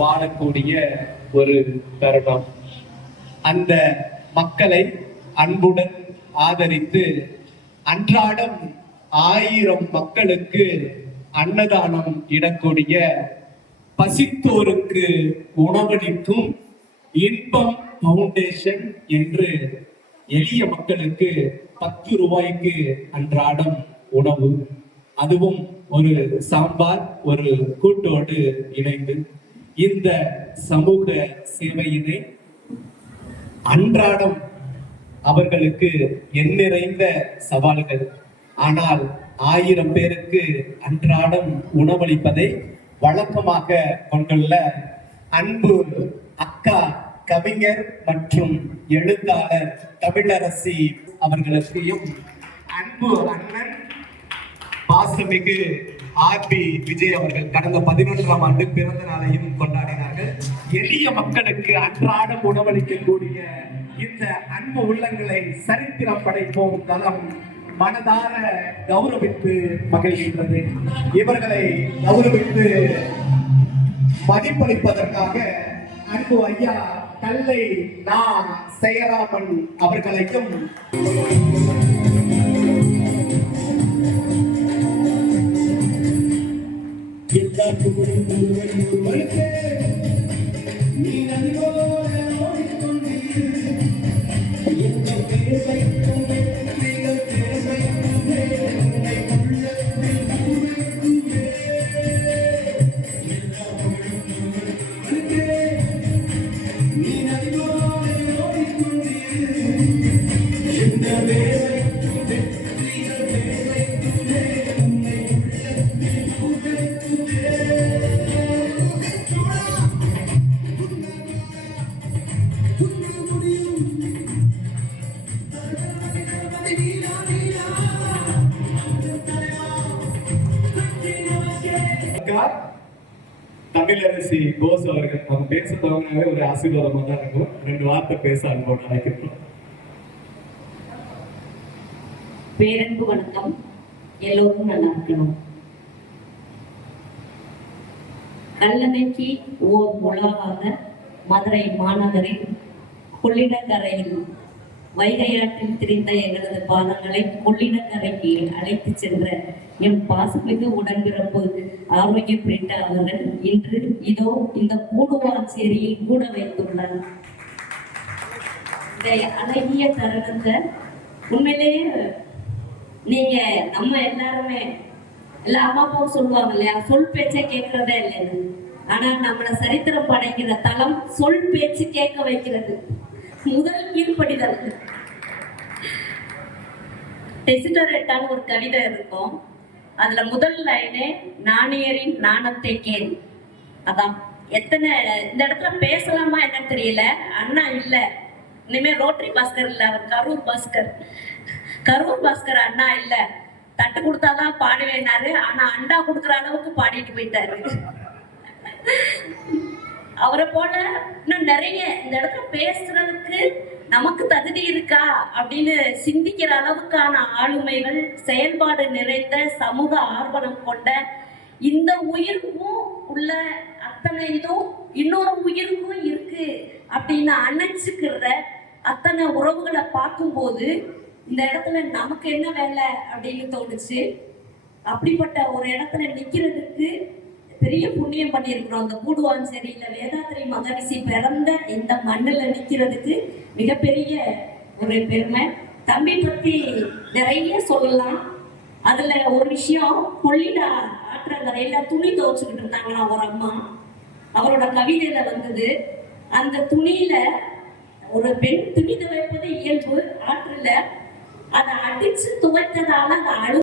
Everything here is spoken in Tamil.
வாழக்கூடிய ஒரு தருணம். அந்த மக்களை அன்புடன் ஆதரித்து அன்றாடம் 1000 மக்களுக்கு அன்னதானம் இடக்கூடிய பசித்தோருக்கு உணவளிக்கும் இன்பம் பவுண்டேஷன் என்று எளிய மக்களுக்கு 10 ரூபாய்க்கு அன்றாடம் உணவு, அதுவும் ஒரு சாம்பார் ஒரு கூட்டோடு இணைந்து இந்த சமூக சேவையினை அன்றாடம் அவர்களுக்கு எண்ணிறைந்த சவால்கள். ஆனால் 1000 பேருக்கு அன்றாடம் உணவளிப்பதை வழக்கமாக கொண்டுள்ள அன்பு அக்கா கவிஞர் மற்றும் எழுத்தாளர் தமிழரசி அவர்களுக்கையும் அன்பு அண்ணன் பாசமிகு ஆர்பி விஜய் அவர்கள் கடந்த 11ஆம் ஆண்டு பிறந்த நாளையும் கொண்டாடினார்கள். எளிய மக்களுக்கு அன்றாடம் உணவளிக்கக்கூடிய இந்த அன்பு உள்ளங்களை சரித்திரம் படைப்போம் தளம் மனதார கௌரவித்து மகிழ்கின்றது. இவர்களை கௌரவித்து மதிப்பளிப்பதற்காக அன்பு ஐயா கல்லை நா செயராமன் அவர்களையும் தமிழரசி போஸ் அவர்கள் அவங்க பேச போனாவே ஒரு ஆசீர்வாதமா தான் இருக்கும். 2 வார்த்தை பேச அனுபவம் அழைக்கிறோம். பேரன்பு வணக்கம். எல்லோரும் நல்லா இருக்கணும். கல்லணைக்கு ஓர் உலகாக மதுரை மாநகரில் கொள்ளிடக்கரையில் வைகையாற்றில் திரிந்த எங்களது பாதங்களை கொள்ளிடக்கரைக்கு அழைத்து சென்ற என் பாசமிகு உடன்பிறப்பு ஆரோக்கிய பிரிட்டா அவர்கள் இன்று இதோ இந்த கூடுவாச்சேரியில் கூட வைத்துள்ளார். இந்த அழகிய தருணத்தை உண்மையிலேயே நீங்க நம்ம எல்லாருமே எல்லா அம்மா அப்பாவும் சொல்லுவாங்க இல்லையா, சொல் பேச்சை கேட்கறதே இல்லைன்னு. ஆனா நம்மளை சரித்திரம் படைக்கிற தளம் சொல் பேச்சு கேட்க வைக்கிறது. முதல் கீழ்ப்படிதல். டெசிடரேட்டான ஒரு கவிதை இருக்கும். அதுல முதல் லைனே நாணயரின் நாணத்தை கேள். அதான் எத்தனை இந்த இடத்துல பேசலாமா என்னன்னு தெரியல. அண்ணா இல்ல, இனிமே ரோட்டரி பாஸ்கர் இல்ல, அவர் கரூர் பாஸ்கர். கரூர் பாஸ்கர் அண்ணா இல்ல, தட்டு கொடுத்தாதான் பாடுவேனாரு. ஆனா அண்டா கொடுக்குற அளவுக்கு பாடிட்டு போயிட்டாரு. அவரை போல இன்னும் நிறைய இந்த இடத்துல பேசுறதுக்கு நமக்கு தகுதி இருக்கா அப்படின்னு சிந்திக்கிற அளவுக்கான ஆளுமைகள், செயல்பாடு நிறைந்த சமூக ஆர்வலம் கொண்ட இந்த உயிருக்கும் உள்ள அத்தனை இதுவும் இன்னொரு உயிருக்கும் இருக்கு அப்படின்னு அணைச்சுக்கிற அத்தனை உறவுகளை பார்க்கும்போது இந்த இடத்துல நமக்கு என்ன வேலை அப்படின்னு தோணுச்சு. அப்படிப்பட்ட ஒரு இடத்துல நிக்கிறதுக்கு பெரிய புண்ணியம் பண்ணியிருக்கிறோம். அந்த கூடுவாஞ்சேரியில வேதாத்திரி மகரிஷி பிறந்த இந்த மண்ணில் நிற்கிறதுக்கு மிகப்பெரிய ஒரு பெருமை. தம்பி பத்தி நிறைய சொல்லலாம். அதுல ஒரு விஷயம், கொள்ளிட ஆற்றங்கரையில துணி துவைச்சுக்கிட்டு இருந்தாங்கன்னா ஒரு அம்மா, அவரோட கவிதையில வந்தது, அந்த துணியில ஒரு பெண் துணி துவைப்பது இயல்பு, ஆற்றுல அதை அடிச்சு துவைத்ததால அதை